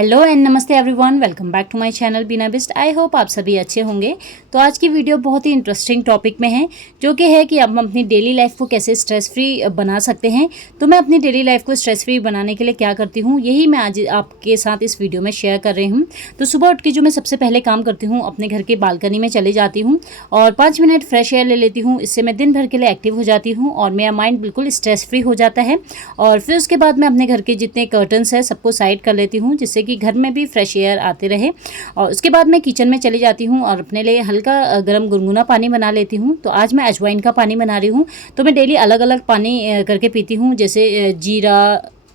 Hello and namaste everyone, welcome back to my channel Bina Bisht. I hope आप सभी अच्छे होंगे। तो आज की वीडियो बहुत ही इंटरेस्टिंग टॉपिक में है, जो कि है कि हम अपनी डेली लाइफ को कैसे स्ट्रेस फ्री बना सकते हैं। तो मैं अपनी डेली लाइफ को स्ट्रेस फ्री बनाने के लिए क्या करती हूँ, यही मैं आज आपके साथ इस वीडियो में शेयर कर रही हूँ। तो सुबह उठ के जो मैं सबसे पहले काम करती हूँ, अपने घर के बालकनी में चले जाती हूँ और 5 मिनट फ्रेश एयर ले लेती हूँ। इससे मैं दिन भर के लिए एक्टिव हो जाती हूँ और मेरा माइंड बिल्कुल स्ट्रेस फ्री हो जाता है। और फिर उसके बाद मैं अपने घर के जितने कर्टन्स हैं सबको साइड कर लेती हूँ, जिससे कि घर में भी फ्रेश एयर आते रहे। और उसके बाद मैं किचन में चली जाती हूँ और अपने लिए हल्का गर्म गुनगुना पानी बना लेती हूँ। तो आज मैं अजवाइन का पानी बना रही हूँ। तो मैं डेली अलग अलग पानी करके पीती हूँ, जैसे जीरा,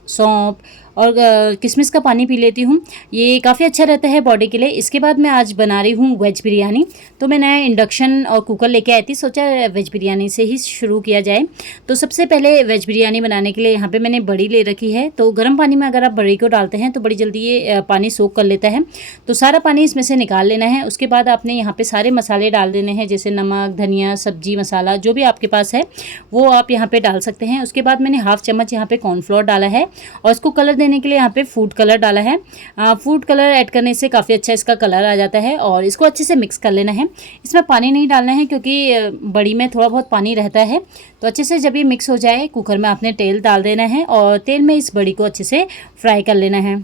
सौंफ और किशमिश का पानी पी लेती हूँ। ये काफ़ी अच्छा रहता है बॉडी के लिए। इसके बाद मैं आज बना रही हूँ वेज बिरयानी। तो मैं नया इंडक्शन और कुकर लेके आई थी, सोचा वेज बिरयानी से ही शुरू किया जाए। तो सबसे पहले वेज बिरयानी बनाने के लिए यहाँ पे मैंने बड़ी ले रखी है। तो गर्म पानी में अगर आप बड़ी को डालते हैं तो बड़ी जल्दी ये पानी सोख कर लेता है। तो सारा पानी इसमें से निकाल लेना है। उसके बाद आपने यहाँ पे सारे मसाले डाल देने हैं, जैसे नमक, धनिया, सब्जी मसाला जो भी आपके पास है वो आप यहाँ पे डाल सकते हैं। उसके बाद मैंने हाफ चम्मच यहाँ पे कॉर्नफ्लोर डाला है और इसको कलर देने के लिए यहाँ पे फूड कलर डाला है। फूड कलर ऐड करने से काफ़ी अच्छा इसका कलर आ जाता है और इसको अच्छे से मिक्स कर लेना है। इसमें पानी नहीं डालना है क्योंकि बड़ी में थोड़ा बहुत पानी रहता है। तो अच्छे से जब ये मिक्स हो जाए, कुकर में आपने तेल डाल देना है और तेल में इस बड़ी को अच्छे से फ्राई कर लेना है।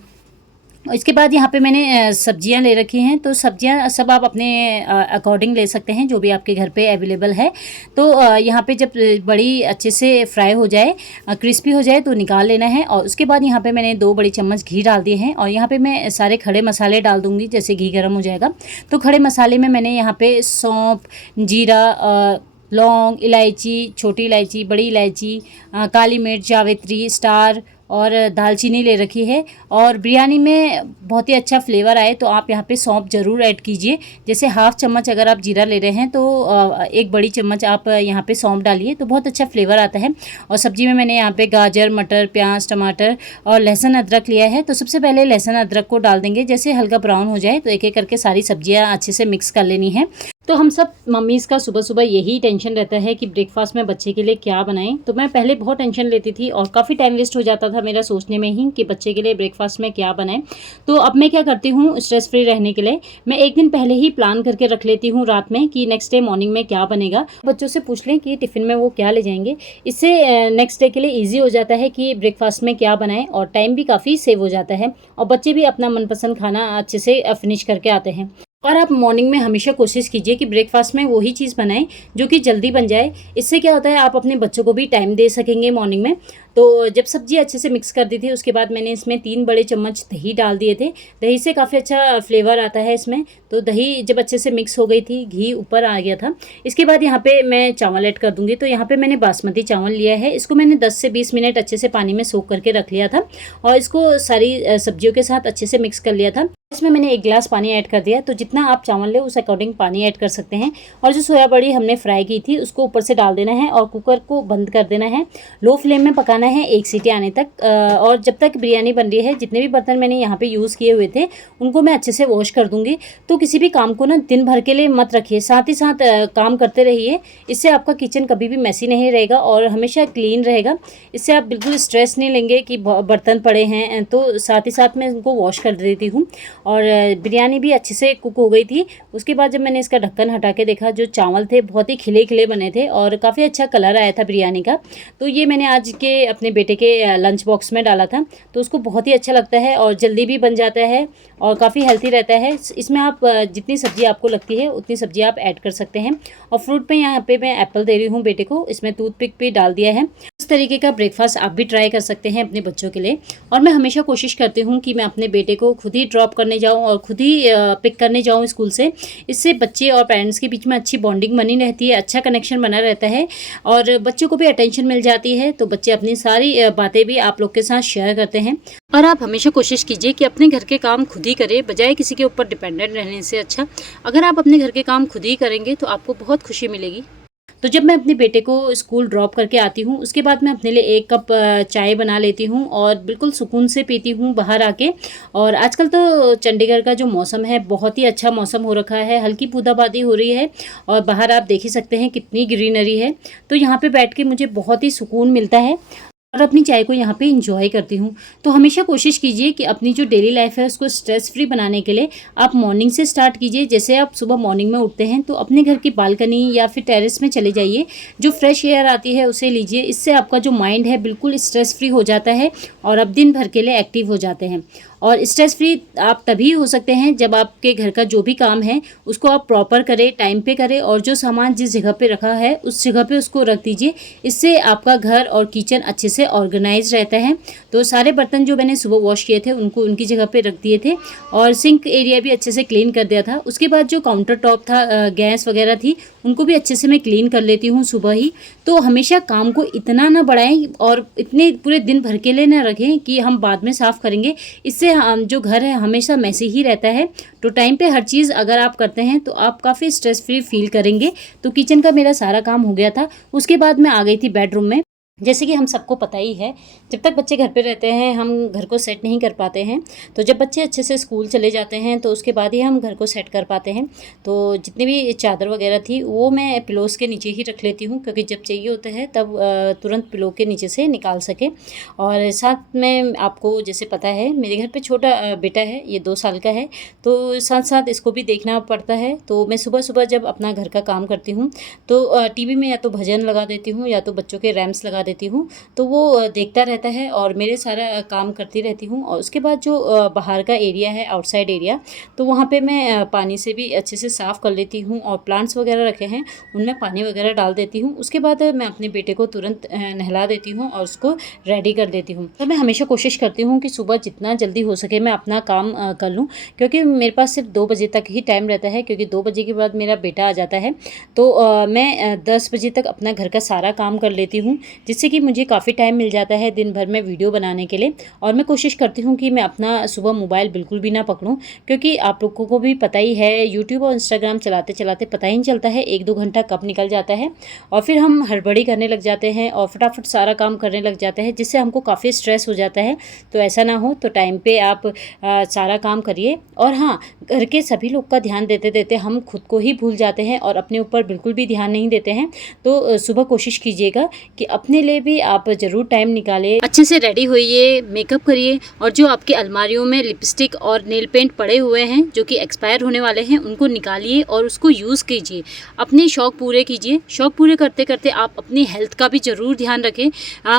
इसके बाद यहाँ पे मैंने सब्जियाँ ले रखी हैं। तो सब्जियाँ सब आप अपने अकॉर्डिंग ले सकते हैं, जो भी आपके घर पे अवेलेबल है। तो यहाँ पे जब बड़ी अच्छे से फ्राई हो जाए, क्रिस्पी हो जाए, तो निकाल लेना है। और उसके बाद यहाँ पे मैंने 2 बड़ी चम्मच घी डाल दिए हैं और यहाँ पे मैं सारे खड़े मसाले डाल दूँगी। जैसे घी गर्म हो जाएगा तो खड़े मसाले में मैंने यहाँ पे सौंफ, जीरा, लौंग, इलायची, छोटी इलायची, बड़ी इलायची, काली मिर्च, जावित्री, स्टार और दालचीनी ले रखी है। और बिरयानी में बहुत ही अच्छा फ्लेवर आए तो आप यहाँ पे सौंफ ज़रूर ऐड कीजिए। जैसे हाफ चम्मच अगर आप जीरा ले रहे हैं तो 1 बड़ी चम्मच आप यहाँ पे सौंफ डालिए, तो बहुत अच्छा फ्लेवर आता है। और सब्जी में मैंने यहाँ पे गाजर, मटर, प्याज, टमाटर और लहसुन अदरक लिया है। तो सबसे पहले लहसुन अदरक को डाल देंगे। जैसे हल्का ब्राउन हो जाए तो एक एक करके सारी सब्जियाँ अच्छे से मिक्स कर लेनी है। तो हम सब मम्मीज़ का सुबह सुबह यही टेंशन रहता है कि ब्रेकफास्ट में बच्चे के लिए क्या बनाएं। तो मैं पहले बहुत टेंशन लेती थी और काफ़ी टाइम वेस्ट हो जाता था मेरा सोचने में ही कि बच्चे के लिए ब्रेकफास्ट में क्या बनाएं। तो अब मैं क्या करती हूँ, स्ट्रेस फ्री रहने के लिए मैं एक दिन पहले ही प्लान करके रख लेती हूँ रात में कि नेक्स्ट डे मॉर्निंग में क्या बनेगा। बच्चों से पूछ लें कि टिफ़िन में वो क्या ले जाएंगे। इससे नेक्स्ट डे के लिए ईजी हो जाता है कि ब्रेकफास्ट में क्या बनाएं और टाइम भी काफ़ी सेव हो जाता है और बच्चे भी अपना मनपसंद खाना अच्छे से फिनिश करके आते हैं। और आप मॉर्निंग में हमेशा कोशिश कीजिए कि ब्रेकफास्ट में वही चीज़ बनाएं जो कि जल्दी बन जाए। इससे क्या होता है, आप अपने बच्चों को भी टाइम दे सकेंगे मॉर्निंग में। तो जब सब्जी अच्छे से मिक्स कर दी थी, उसके बाद मैंने इसमें 3 बड़े चम्मच दही डाल दिए थे। दही से काफ़ी अच्छा फ्लेवर आता है इसमें। तो दही जब अच्छे से मिक्स हो गई थी, घी ऊपर आ गया था। इसके बाद यहाँ पे मैं चावल ऐड कर दूँगी। तो यहाँ पे मैंने बासमती चावल लिया है। इसको मैंने 10 से 20 मिनट अच्छे से पानी में सोख करके रख लिया था और इसको सारी सब्जियों के साथ अच्छे से मिक्स कर लिया था। इसमें मैंने 1 गिलास पानी ऐड कर दिया। तो जितना आप चावल ले उस अकॉर्डिंग पानी ऐड कर सकते हैं। और जो सोया बड़ी हमने फ्राई की थी उसको ऊपर से डाल देना है और कुकर को बंद कर देना है। लो फ्लेम में पकाना है 1 सीटी आने तक। और जब तक बिरयानी बन रही है, जितने भी बर्तन मैंने यहाँ पे यूज़ किए हुए थे उनको मैं अच्छे से वॉश कर दूँगी। तो किसी भी काम को ना दिन भर के लिए मत रखिए, साथ ही साथ काम करते रहिए। इससे आपका किचन कभी भी मैसी नहीं रहेगा और हमेशा क्लीन रहेगा। इससे आप बिल्कुल स्ट्रेस नहीं लेंगे कि बर्तन पड़े हैं। तो साथ ही साथ मैं उनको वॉश कर देती हूँ। और बिरयानी भी अच्छे से कुक हो गई थी। उसके बाद जब मैंने इसका ढक्कन हटा के देखा, जो चावल थे बहुत ही खिले खिले बने थे और काफ़ी अच्छा कलर आया था बिरयानी का। तो ये मैंने आज के अपने बेटे के लंच बॉक्स में डाला था। तो उसको बहुत ही अच्छा लगता है और जल्दी भी बन जाता है और काफ़ी हेल्थी रहता है। इसमें आप जितनी सब्ज़ी आपको लगती है उतनी सब्ज़ी आप ऐड कर सकते हैं। और फ्रूट पे यहाँ पे मैं एप्पल दे रही हूँ बेटे को। इसमें टूथपिक भी डाल दिया है। इस तरीके का ब्रेकफास्ट आप भी ट्राई कर सकते हैं अपने बच्चों के लिए। और मैं हमेशा कोशिश करती हूँ कि मैं अपने बेटे को खुद ही ड्रॉप करने जाऊँ और खुद ही पिक करने जाऊँ स्कूल से। इससे बच्चे और पेरेंट्स के बीच में अच्छी बॉन्डिंग बनी रहती है, अच्छा कनेक्शन बना रहता है और बच्चों को भी अटेंशन मिल जाती है। तो बच्चे अपनी सारी बातें भी आप लोग के साथ शेयर करते हैं। और आप हमेशा कोशिश कीजिए कि अपने घर के काम खुद ही करें, बजाय किसी के ऊपर डिपेंडेंट रहने से। अच्छा, अगर आप अपने घर के काम खुद ही करेंगे तो आपको बहुत खुशी मिलेगी। तो जब मैं अपने बेटे को स्कूल ड्रॉप करके आती हूँ, उसके बाद मैं अपने लिए 1 कप चाय बना लेती हूँ और बिल्कुल सुकून से पीती हूँ बाहर आके। और आजकल तो चंडीगढ़ का जो मौसम है बहुत ही अच्छा मौसम हो रखा है, हल्की बूंदाबांदी हो रही है और बाहर आप देख ही सकते हैं कितनी ग्रीनरी है। तो यहाँ पे बैठ के मुझे बहुत ही सुकून मिलता है। और अपनी चाय को यहाँ पे इंजॉय करती हूँ। तो हमेशा कोशिश कीजिए कि अपनी जो डेली लाइफ है उसको स्ट्रेस फ्री बनाने के लिए आप मॉर्निंग से स्टार्ट कीजिए। जैसे आप सुबह मॉर्निंग में उठते हैं तो अपने घर की बालकनी या फिर टेरेस में चले जाइए, जो फ्रेश एयर आती है उसे लीजिए। इससे आपका जो माइंड है बिल्कुल स्ट्रेस फ्री हो जाता है और आप दिन भर के लिए एक्टिव हो जाते हैं। और स्ट्रेस फ्री आप तभी हो सकते हैं जब आपके घर का जो भी काम है उसको आप प्रॉपर करें, टाइम पे करें, और जो सामान जिस जगह पे रखा है उस जगह पे उसको रख दीजिए। इससे आपका घर और किचन अच्छे से ऑर्गेनाइज रहता है। तो सारे बर्तन जो मैंने सुबह वॉश किए थे उनको उनकी जगह पे रख दिए थे और सिंक एरिया भी अच्छे से क्लीन कर दिया था। उसके बाद जो काउंटर टॉप था, गैस वगैरह थी, उनको भी अच्छे से मैं क्लीन कर लेती हूँ सुबह ही। तो हमेशा काम को इतना ना बढ़ाएं और इतने पूरे दिन भर के लिए ना रखें कि हम बाद में साफ़ करेंगे। इससे हम जो घर है हमेशा मैसी ही रहता है। तो टाइम पे हर चीज़ अगर आप करते हैं तो आप काफ़ी स्ट्रेस फ्री फील करेंगे। तो किचन का मेरा सारा काम हो गया था। उसके बाद मैं आ गई थी बेडरूम में। जैसे कि हम सबको पता ही है, जब तक बच्चे घर पे रहते हैं हम घर को सेट नहीं कर पाते हैं। तो जब बच्चे अच्छे से स्कूल चले जाते हैं तो उसके बाद ही हम घर को सेट कर पाते हैं। तो जितनी भी चादर वगैरह थी वो मैं पिलोस के नीचे ही रख लेती हूँ, क्योंकि जब चाहिए होता है तब तुरंत पिलो के नीचे से निकाल सके। और साथ में आपको जैसे पता है मेरे घर पे छोटा बेटा है, ये 2 साल का है, तो साथ साथ इसको भी देखना पड़ता है। तो मैं सुबह सुबह जब अपना घर का काम करती हूँ तो टीवी में या तो भजन लगा देती हूँ या तो बच्चों के रैम्स लगा देती हूँ। तो वो देखता रहता है और मेरे सारा काम करती रहती हूँ। और उसके बाद जो बाहर का एरिया है, आउटसाइड एरिया, तो वहाँ पे मैं पानी से भी अच्छे से साफ़ कर लेती हूँ और प्लांट्स वगैरह रखे हैं उनमें पानी वगैरह डाल देती हूँ। उसके बाद मैं अपने बेटे को तुरंत नहला देती हूँ और उसको रेडी कर देती हूँ। तो मैं हमेशा कोशिश करती हूँ कि सुबह जितना जल्दी हो सके मैं अपना काम कर लूँ, क्योंकि मेरे पास सिर्फ 2 बजे तक ही टाइम रहता है, क्योंकि 2 बजे के बाद मेरा बेटा आ जाता है। तो मैं 10 बजे तक अपना घर का सारा काम कर लेती हूँ, जिससे कि मुझे काफ़ी टाइम मिल जाता है दिन भर में वीडियो बनाने के लिए। और मैं कोशिश करती हूँ कि मैं अपना सुबह मोबाइल बिल्कुल भी ना पकड़ूँ, क्योंकि आप लोगों को भी पता ही है यूट्यूब और इंस्टाग्राम चलाते चलाते पता ही नहीं चलता है 1-2 घंटा कब निकल जाता है। और फिर हम हड़बड़ी करने लग जाते हैं और फटाफट सारा काम करने लग जाते हैं, जिससे हमको काफ़ी स्ट्रेस हो जाता है। तो ऐसा ना हो, तो टाइम पे आप सारा काम करिए। और हाँ, घर के सभी लोग का ध्यान देते देते हम खुद को ही भूल जाते हैं और अपने ऊपर बिल्कुल भी ध्यान नहीं देते हैं। तो सुबह कोशिश कीजिएगा कि अपने लिए भी आप ज़रूर टाइम निकालें, अच्छे से रेडी होइए, मेकअप करिए, और जो आपकी अलमारियों में लिपस्टिक और नेल पेंट पड़े हुए हैं जो कि एक्सपायर होने वाले हैं उनको निकालिए और उसको यूज़ कीजिए। अपने शौक़ पूरे कीजिए। शौक़ पूरे करते करते आप अपनी हेल्थ का भी ज़रूर ध्यान रखें।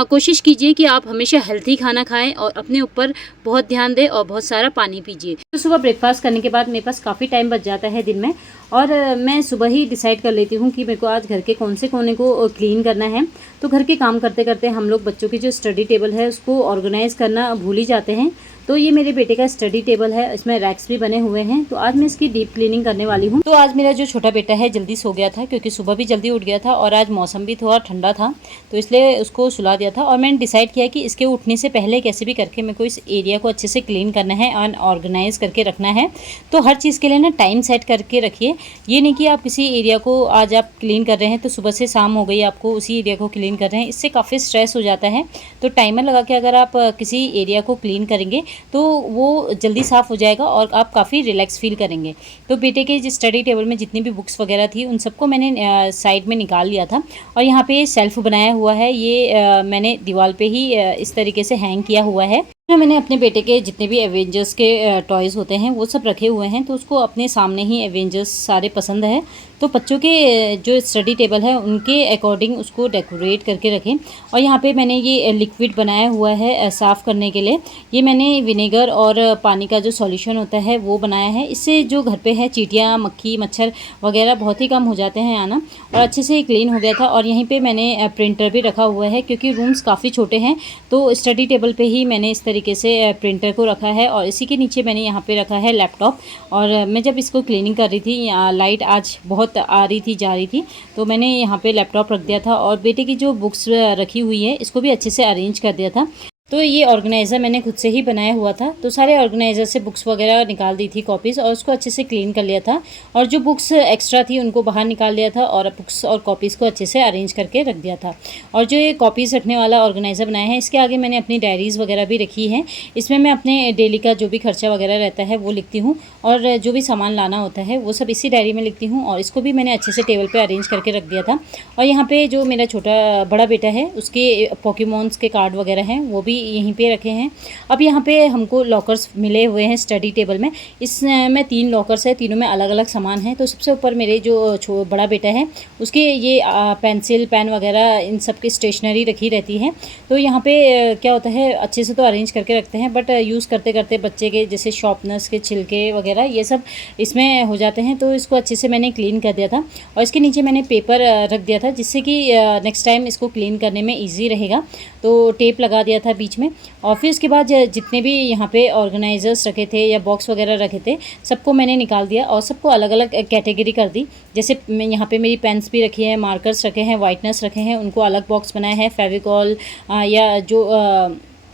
कोशिश कीजिए कि आप हमेशा हेल्थी खाना खाएं और अपने ऊपर बहुत ध्यान दें और बहुत सारा पानी पीजिए। तो सुबह ब्रेकफास्ट करने के बाद मेरे पास काफ़ी टाइम बच जाता है दिन में, और मैं सुबह ही डिसाइड कर लेती हूँ कि मेरे को आज घर के कौन से कोने को क्लीन करना है। तो घर के काम करते करते हम लोग बच्चों की जो स्टडी टेबल है उसको ऑर्गेनाइज़ करना भूल ही जाते हैं। तो ये मेरे बेटे का स्टडी टेबल है, इसमें रैक्स भी बने हुए हैं। तो आज मैं इसकी डीप क्लीनिंग करने वाली हूँ। तो आज मेरा जो छोटा बेटा है जल्दी सो गया था, क्योंकि सुबह भी जल्दी उठ गया था और आज मौसम भी थोड़ा ठंडा था, तो इसलिए उसको सुला दिया था। और मैंने डिसाइड किया कि इसके उठने से पहले कैसे भी करके मेरे को इस एरिया को अच्छे से क्लीन करना है और ऑर्गेनाइज़ करके रखना है। तो हर चीज़ के लिए ना टाइम सेट करके रखिए। ये नहीं कि आप किसी एरिया को आज आप क्लीन कर रहे हैं तो सुबह से शाम हो गई आपको उसी एरिया को क्लीन कर रहे हैं, इससे काफ़ी स्ट्रेस हो जाता है। तो टाइमर लगा के अगर आप किसी एरिया को क्लीन करेंगे तो वो जल्दी साफ़ हो जाएगा और आप काफ़ी रिलैक्स फील करेंगे। तो बेटे के जिस स्टडी टेबल में जितनी भी बुक्स वगैरह थी उन सबको मैंने साइड में निकाल लिया था। और यहाँ पे सेल्फ बनाया हुआ है, ये मैंने दीवार पे ही इस तरीके से हैंग किया हुआ है। मैंने अपने बेटे के जितने भी एवेंजर्स के टॉयज़ होते हैं वो सब रखे हुए हैं, तो उसको अपने सामने ही एवेंजर्स सारे पसंद है। तो बच्चों के जो स्टडी टेबल है उनके अकॉर्डिंग उसको डेकोरेट करके रखें। और यहाँ पे मैंने ये लिक्विड बनाया हुआ है साफ़ करने के लिए। ये मैंने विनेगर और पानी का जो सॉल्यूशन होता है वो बनाया है। इससे जो घर पे है चींटियाँ, मक्खी, मच्छर वगैरह बहुत ही कम हो जाते हैं आना, और अच्छे से क्लीन हो गया था। और यहीं पर मैंने प्रिंटर भी रखा हुआ है, क्योंकि रूम्स काफ़ी छोटे हैं। तो स्टडी टेबल पर ही मैंने इस तरीके से प्रिंटर को रखा है और इसी के नीचे मैंने यहाँ पे रखा है लैपटॉप। और मैं जब इसको क्लीनिंग कर रही थी, लाइट आज बहुत आ रही थी जा रही थी, तो मैंने यहाँ पे लैपटॉप रख दिया था और बेटे की जो बुक्स रखी हुई है इसको भी अच्छे से अरेंज कर दिया था। तो ये ऑर्गेनाइज़र मैंने खुद से ही बनाया हुआ था। तो सारे ऑर्गेनाइज़र से बुक्स वगैरह निकाल दी थी, कॉपीज़, और उसको अच्छे से क्लीन कर लिया था और जो बुक्स एक्स्ट्रा थी उनको बाहर निकाल लिया था और बुक्स और कॉपीज़ को अच्छे से अरेंज करके रख दिया था। और जो ये कॉपीज़ रखने वाला ऑर्गेनाइज़र बनाया है, इसके आगे मैंने अपनी डायरीज़ वगैरह भी रखी हैं। इसमें मैं अपने डेली का जो भी खर्चा वगैरह रहता है वो लिखती हूँ और जो भी सामान लाना होता है वो सब इसी डायरी में लिखती हूँ। और इसको भी मैंने अच्छे से टेबल पर अरेंज करके रख दिया था। और यहाँ पर जो मेरा बड़ा बेटा है उसके पोकेमॉन्स के कार्ड वगैरह हैं वो भी यहीं पे रखे हैं। अब यहाँ पे हमको लॉकर्स मिले हुए हैं स्टडी टेबल में। इसमें 3 लॉकर्स है, तीनों में अलग अलग सामान है। तो सबसे ऊपर मेरे जो बड़ा बेटा है उसके ये पेंसिल पेन वगैरह इन सब की स्टेशनरी रखी रहती है। तो यहाँ पे क्या होता है, अच्छे से तो अरेंज करके रखते हैं बट यूज़ करते करते बच्चे के जैसे शॉर्पनर्स के छिलके वगैरह ये सब इसमें हो जाते हैं। तो इसको अच्छे से मैंने क्लीन कर दिया था और इसके नीचे मैंने पेपर रख दिया था जिससे कि नेक्स्ट टाइम इसको क्लीन करने में ईजी रहेगा। तो टेप लगा दिया था बीच में। और फिर उसके बाद जितने भी यहाँ पे ऑर्गेनाइजर्स रखे थे या बॉक्स वगैरह रखे थे सबको मैंने निकाल दिया और सबको अलग अलग कैटेगरी कर दी। जैसे मैं यहाँ पे मेरी पेन्स भी रखी है, मार्कर्स रखे हैं, वाइटनर्स रखे हैं, उनको अलग बॉक्स बनाया है। फेविकॉल या जो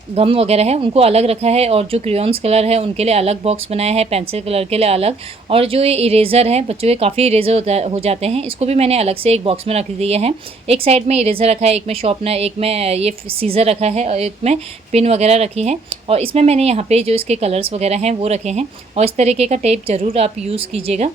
गम वगैरह है उनको अलग रखा है और जो क्रेयॉन्स कलर है उनके लिए अलग बॉक्स बनाया है, पेंसिल कलर के लिए अलग। और जो ये इरेज़र है, बच्चों के काफ़ी इरेज़र हो जाते हैं, इसको भी मैंने अलग से एक बॉक्स में रख दिया है। एक साइड में इरेज़र रखा है, एक में शॉर्पनर, एक में ये सीज़र रखा है और एक में पिन वगैरह रखी है। और इसमें मैंने यहाँ पे जो इसके कलर्स वगैरह हैं वो रखे हैं। और इस तरीके का टेप ज़रूर आप यूज़ कीजिएगा,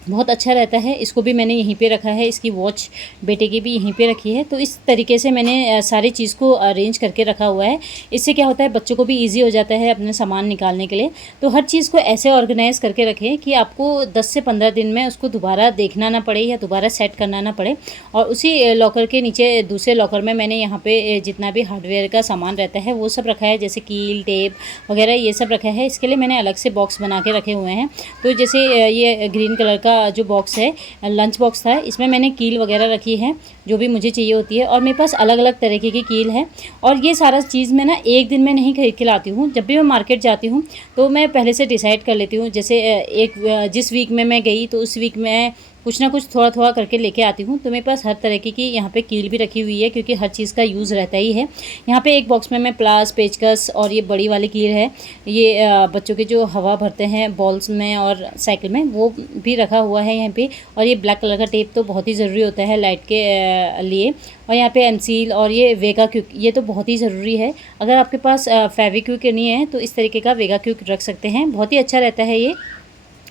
बहुत अच्छा रहता है। इसको भी मैंने यहीं पे रखा है, इसकी वॉच बेटे की भी यहीं पे रखी है। तो इस तरीके से मैंने सारी चीज़ को अरेंज करके रखा हुआ है। इससे क्या होता है, बच्चों को भी इजी हो जाता है अपने सामान निकालने के लिए। तो हर चीज़ को ऐसे ऑर्गेनाइज़ करके रखें कि आपको 10 से 15 दिन में उसको दोबारा देखना ना पड़े या दोबारा सेट करना ना पड़े। और उसी लॉकर के नीचे दूसरे लॉकर में मैंने यहाँ पर जितना भी हार्डवेयर का सामान रहता है वो सब रखा है, जैसे कील, टेप वगैरह ये सब रखा है। इसके लिए मैंने अलग से बॉक्स बना के रखे हुए हैं। तो जैसे ये ग्रीन कलर का जो बॉक्स है लंच बॉक्स था, इसमें मैंने कील वगैरह रखी है जो भी मुझे चाहिए होती है। और मेरे पास अलग अलग तरीके की कील है। और ये सारा चीज़ मैं ना एक दिन में नहीं खरीद के लाती हूँ। जब भी मैं मार्केट जाती हूँ तो मैं पहले से डिसाइड कर लेती हूँ। जैसे जिस वीक में मैं गई तो उस वीक में कुछ ना कुछ थोड़ा थोड़ा करके लेके आती हूँ। तो मेरे पास हर तरीके की यहाँ पे कील भी रखी हुई है क्योंकि हर चीज़ का यूज़ रहता ही है। यहाँ पे एक बॉक्स में मैं प्लास, पेचकस और ये बड़ी वाली कील है, ये बच्चों के जो हवा भरते हैं बॉल्स में और साइकिल में, वो भी रखा हुआ है यहाँ पे। और ये ब्लैक कलर का टेप तो बहुत ही ज़रूरी होता है लाइट के लिए। और यहाँ पे एमसील और ये वेगा क्विक, ये तो बहुत ही ज़रूरी है। अगर आपके पास फेविक्विक नहीं है तो इस तरीके का वेगा क्विक रख सकते हैं, बहुत ही अच्छा रहता है ये।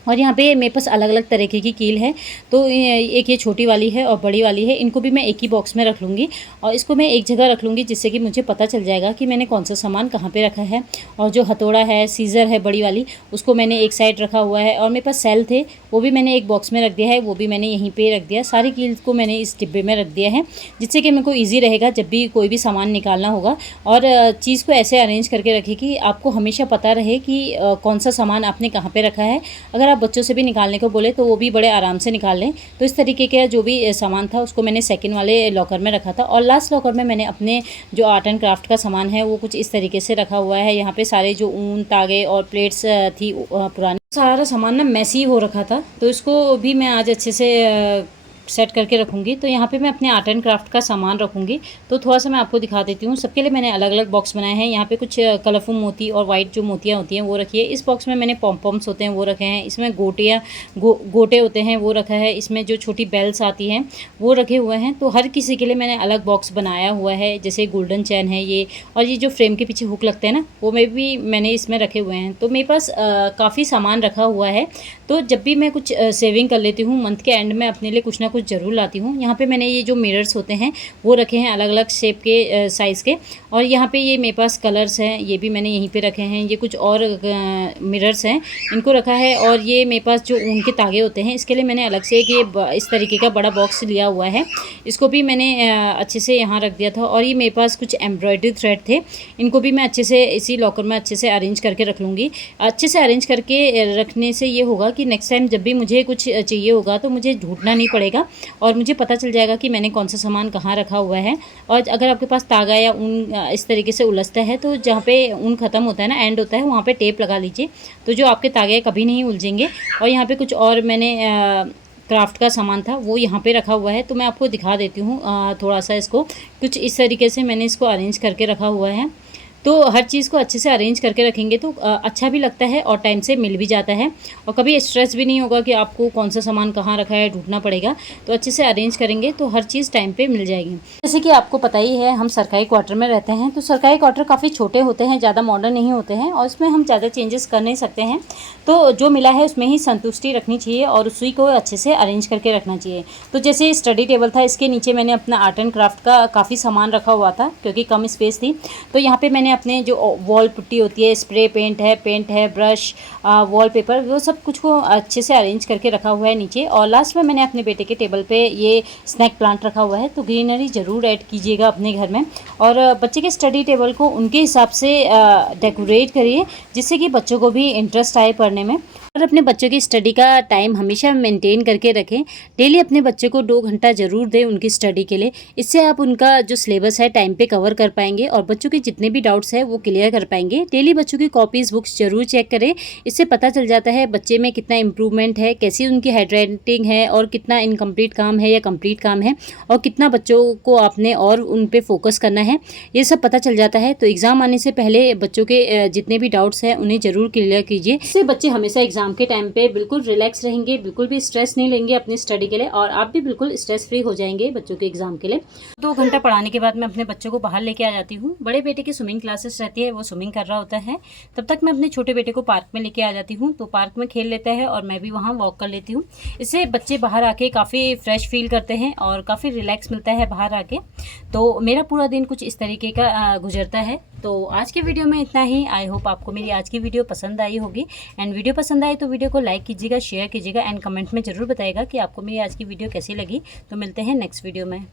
और यहाँ पे मेरे पास अलग अलग तरीके की कील है। तो एक ये छोटी वाली है और बड़ी वाली है, इनको भी मैं एक ही बॉक्स में रख लूँगी और इसको मैं एक जगह रख लूँगी जिससे कि मुझे पता चल जाएगा कि मैंने कौन सा सामान कहाँ पे रखा है। और जो हथौड़ा है, सीज़र है बड़ी वाली, उसको मैंने एक साइड रखा हुआ है। और मेरे पास सेल थे, वो भी मैंने एक बॉक्स में रख दिया है, वो भी मैंने यहीं पर रख दिया। सारी कील को मैंने इस डिब्बे में रख दिया है जिससे कि मेरे को ईजी रहेगा जब भी कोई भी सामान निकालना होगा। और चीज़ को ऐसे अरेंज करके रखें कि आपको हमेशा पता रहे कि कौन सा सामान आपने कहाँ पर रखा है। अगर आप बच्चों से भी निकालने को बोले तो वो भी बड़े आराम से निकाल लें। तो इस तरीके का जो भी सामान था उसको मैंने सेकंड वाले लॉकर में रखा था। और लास्ट लॉकर में मैंने अपने जो आर्ट एंड क्राफ्ट का सामान है वो कुछ इस तरीके से रखा हुआ है। यहाँ पे सारे जो ऊन, तागे और प्लेट्स थी पुरानी, सारा सामान ना मैसी हो रखा था, तो इसको भी मैं आज अच्छे से सेट करके रखूँगी। तो यहाँ पे मैं अपने आर्ट एंड क्राफ्ट का सामान रखूँगी। तो थोड़ा सा मैं आपको दिखा देती हूँ। सबके लिए मैंने अलग अलग बॉक्स बनाए हैं। यहाँ पे कुछ कलरफुल मोती और वाइट जो मोतियाँ होती हैं वो रखी है। इस बॉक्स में मैंने पॉम्पम्स होते हैं वो रखे हैं। इसमें गोटे होते हैं वो रखा है। इसमें जो छोटी बेल्स आती हैं वो रखे हुए हैं। तो हर किसी के लिए मैंने अलग बॉक्स बनाया हुआ है। जैसे गोल्डन चैन है ये, और ये जो फ्रेम के पीछे हुक लगते हैं ना, वो मैंने इसमें रखे हुए हैं। तो मेरे पास काफ़ी सामान रखा हुआ है। तो जब भी मैं कुछ सेविंग कर लेती हूँ मंथ के एंड में, अपने लिए कुछ ना कुछ ज़रूर लाती हूँ। यहाँ पे मैंने ये जो मिरर्स होते हैं वो रखे हैं अलग अलग शेप के, साइज़ के। और यहाँ पे ये मेरे पास कलर्स हैं, ये भी मैंने यहीं पे रखे हैं। ये कुछ और मिरर्स हैं, इनको रखा है। और ये मेरे पास जो ऊन के तागे होते हैं इसके लिए मैंने अलग से एक ये इस तरीके का बड़ा बॉक्स लिया हुआ है, इसको भी मैंने अच्छे से यहाँ रख दिया था। और ये मेरे पास कुछ एम्ब्रॉयडरी थ्रेड थे, इनको भी मैं अच्छे से इसी लॉकर में अच्छे से अरेंज करके रख लूँगी। अच्छे से अरेंज करके रखने से ये होगा कि नेक्स्ट टाइम जब भी मुझे कुछ चाहिए होगा तो मुझे ढूंढना नहीं पड़ेगा और मुझे पता चल जाएगा कि मैंने कौन सा सामान कहाँ रखा हुआ है। और अगर आपके पास तागा या ऊन इस तरीके से उलझता है तो जहाँ पे ऊन ख़त्म होता है ना, एंड होता है, वहाँ पे टेप लगा लीजिए, तो जो आपके तागे कभी नहीं उलझेंगे। और यहाँ पे कुछ और मैंने क्राफ्ट का सामान था वो यहाँ पे रखा हुआ है, तो मैं आपको दिखा देती हूँ थोड़ा सा। इसको कुछ इस तरीके से मैंने इसको अरेंज करके रखा हुआ है। तो हर चीज़ को अच्छे से अरेंज करके रखेंगे तो अच्छा भी लगता है और टाइम से मिल भी जाता है, और कभी स्ट्रेस भी नहीं होगा कि आपको कौन सा सामान कहाँ रखा है, ढूंढना पड़ेगा। तो अच्छे से अरेंज करेंगे तो हर चीज़ टाइम पे मिल जाएगी। जैसे कि आपको पता ही है, हम सरकारी क्वार्टर में रहते हैं, तो सरकारी क्वार्टर काफ़ी छोटे होते हैं, ज़्यादा मॉडर्न नहीं होते हैं, और इसमें हम ज़्यादा चेंजेस कर नहीं सकते हैं। तो जो मिला है उसमें ही संतुष्टि रखनी चाहिए और उसी को अच्छे से अरेंज करके रखना चाहिए। तो जैसे स्टडी टेबल था, इसके नीचे मैंने अपना आर्ट एंड क्राफ्ट का काफ़ी सामान रखा हुआ था क्योंकि कम स्पेस थी। तो यहाँ पे मैंने अपने जो वॉल पुट्टी होती है, स्प्रे पेंट है, ब्रश, वॉलपेपर, वो सब कुछ को अच्छे से अरेंज करके रखा हुआ है नीचे। और लास्ट में मैंने अपने बेटे के टेबल पे ये स्नैक प्लांट रखा हुआ है। तो ग्रीनरी ज़रूर ऐड कीजिएगा अपने घर में, और बच्चे के स्टडी टेबल को उनके हिसाब से डेकोरेट करिए, जिससे कि बच्चों को भी इंटरेस्ट आए पढ़ने में। और अपने बच्चों की स्टडी का टाइम हमेशा मेंटेन करके रखें। डेली अपने बच्चे को 2 घंटा ज़रूर दें उनकी स्टडी के लिए। इससे आप उनका जो सिलेबस है टाइम पे कवर कर पाएंगे और बच्चों के जितने भी डाउट्स हैं वो क्लियर कर पाएंगे। डेली बच्चों की कॉपीज़, बुक्स ज़रूर चेक करें। इससे पता चल जाता है बच्चे में कितना इम्प्रूवमेंट है, कैसी उनकी हैंडराइटिंग है, और कितना इनकम्प्लीट काम है या कंप्लीट काम है, और कितना बच्चों को आपने और उन पे फोकस करना है, ये सब पता चल जाता है। तो एग्ज़ाम आने से पहले बच्चों के जितने भी डाउट्स हैं उन्हें ज़रूर क्लियर कीजिए। इससे बच्चे हमेशा एग्जाम के टाइम पे बिल्कुल रिलैक्स रहेंगे, बिल्कुल भी स्ट्रेस नहीं लेंगे अपनी स्टडी के लिए, और आप भी बिल्कुल स्ट्रेस फ्री हो जाएंगे बच्चों के एग्जाम के लिए। 2 घंटा पढ़ाने के बाद मैं अपने बच्चों को बाहर लेके आ जाती हूँ। बड़े बेटे की स्विमिंग क्लासेस रहती है, वो स्विमिंग कर रहा होता है, तब तक मैं अपने छोटे बेटे को पार्क में लेके आ जाती हूँ। तो पार्क में खेल लेता है और मैं भी वहाँ वॉक कर लेती हूँ। इससे बच्चे बाहर आके काफ़ी फ्रेश फील करते हैं और काफ़ी रिलैक्स मिलता है बाहर आके। तो मेरा पूरा दिन कुछ इस तरीके का गुजरता है। तो आज की वीडियो में इतना ही। आई होप आपको मेरी आज की वीडियो पसंद आई होगी, एंड वीडियो पसंद आई तो वीडियो को लाइक कीजिएगा, शेयर कीजिएगा, एंड कमेंट में ज़रूर बताइएगा कि आपको मेरी आज की वीडियो कैसी लगी। तो मिलते हैं नेक्स्ट वीडियो में।